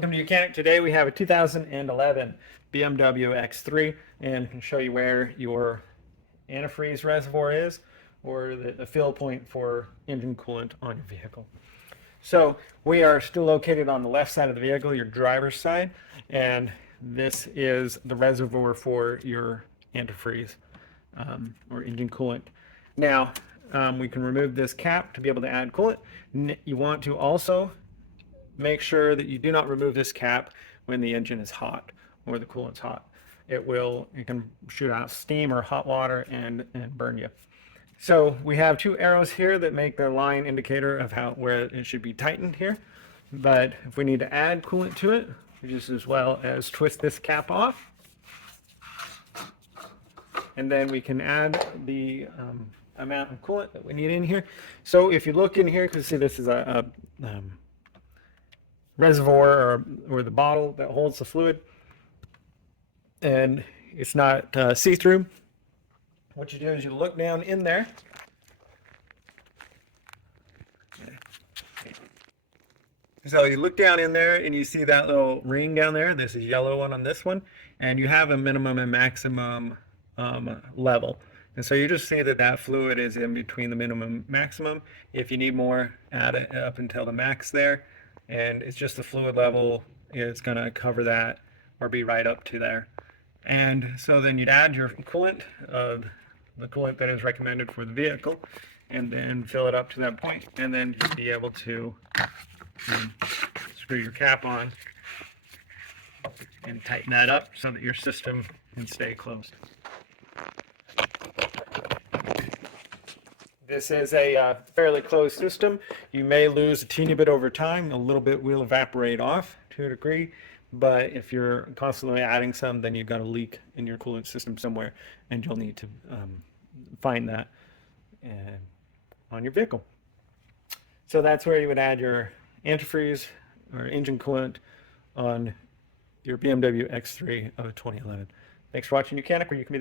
Welcome to Mechanic. Today we have a 2011 BMW X3 and I can show you where your antifreeze reservoir is or the fill point for engine coolant on your vehicle. So we are still located on the left side of the vehicle, your driver's side, and this is the reservoir for your antifreeze or engine coolant. Now we can remove this cap to be able to add coolant. You want to also make sure that you do not remove this cap when the engine is hot or the coolant's hot. It can shoot out steam or hot water and burn you. So we have two arrows here that make the line indicator of where it should be tightened here. But if we need to add coolant to it, just as well as twist this cap off. And then we can add the amount of coolant that we need in here. So if you look in here, you can see this is a reservoir or the bottle that holds the fluid, and it's not see-through. What you do is you look down in there, so you look down in there and you see that little ring down there. This is yellow one on this one, and you have a minimum and maximum level. And so you just see that fluid is in between the minimum and maximum. If you need more, add it up until the max there. And it's just the fluid level is going to cover that or be right up to there. And so then you'd add your coolant, the coolant that is recommended for the vehicle, and then fill it up to that point, and then you'd be able to screw your cap on and tighten that up so that your system can stay closed. This is a fairly closed system. You may lose a teeny bit over time. A little bit will evaporate off to a degree, but if you're constantly adding some, then you've got a leak in your coolant system somewhere, and you'll need to find that on your vehicle. So that's where you would add your antifreeze or engine coolant on your BMW X3 of 2011. Thanks for watching Mechanic, where you can be